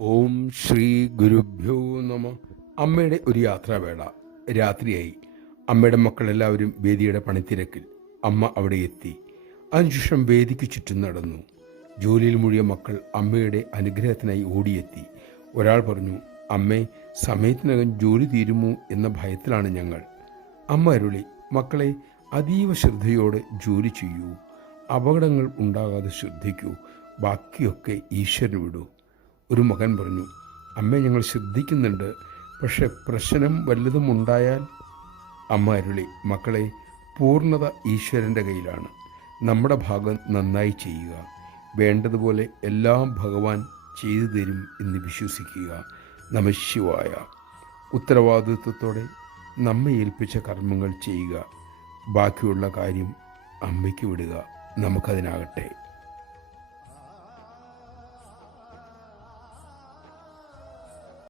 ഓം ശ്രീ ഗുരുഭ്യോ നമ. അമ്മയുടെ ഒരു യാത്രാവേള. രാത്രിയായി. അമ്മയുടെ മക്കളെല്ലാവരും വേദിയുടെ പണിത്തിരക്കിൽ. അമ്മ അവിടെ എത്തി. അതിനുശേഷം വേദിക്ക് ചുറ്റും നടന്നു. ജോലിയിൽ മുഴിയ മക്കൾ അമ്മയുടെ അനുഗ്രഹത്തിനായി ഓടിയെത്തി. ഒരാൾ പറഞ്ഞു, അമ്മേ, സമയത്തിനകം ജോലി തീരുമോ എന്ന ഭയത്തിലാണ് ഞങ്ങൾ. അമ്മ അരുളി, മക്കളെ, അതീവ ശ്രദ്ധയോടെ ജോലി ചെയ്യൂ. അപകടങ്ങൾ ഉണ്ടാകാതെ ശ്രദ്ധിക്കൂ. ബാക്കിയൊക്കെ ഈശ്വരന് വിടൂ. ഒരു മകൻ പറഞ്ഞു, അമ്മേ, ഞങ്ങൾ ശ്രദ്ധിക്കുന്നുണ്ട്, പക്ഷെ പ്രശ്നം വല്ലതും ഉണ്ടായാൽ? അമ്മ അരുളി, മക്കളെ, പൂർണ്ണത ഈശ്വരൻ്റെ കയ്യിലാണ്. നമ്മുടെ ഭാഗം നന്നായി ചെയ്യുക. വേണ്ടതുപോലെ എല്ലാം ഭഗവാൻ ചെയ്തു തരും എന്ന് വിശ്വസിക്കുക. നമഃശിവായ. ഉത്തരവാദിത്വത്തോടെ നമ്മെ ഏൽപ്പിച്ച കർമ്മങ്ങൾ ചെയ്യുക. ബാക്കിയുള്ള കാര്യം അമ്മയ്ക്ക് വിടുക. നമുക്കതിനാകട്ടെ.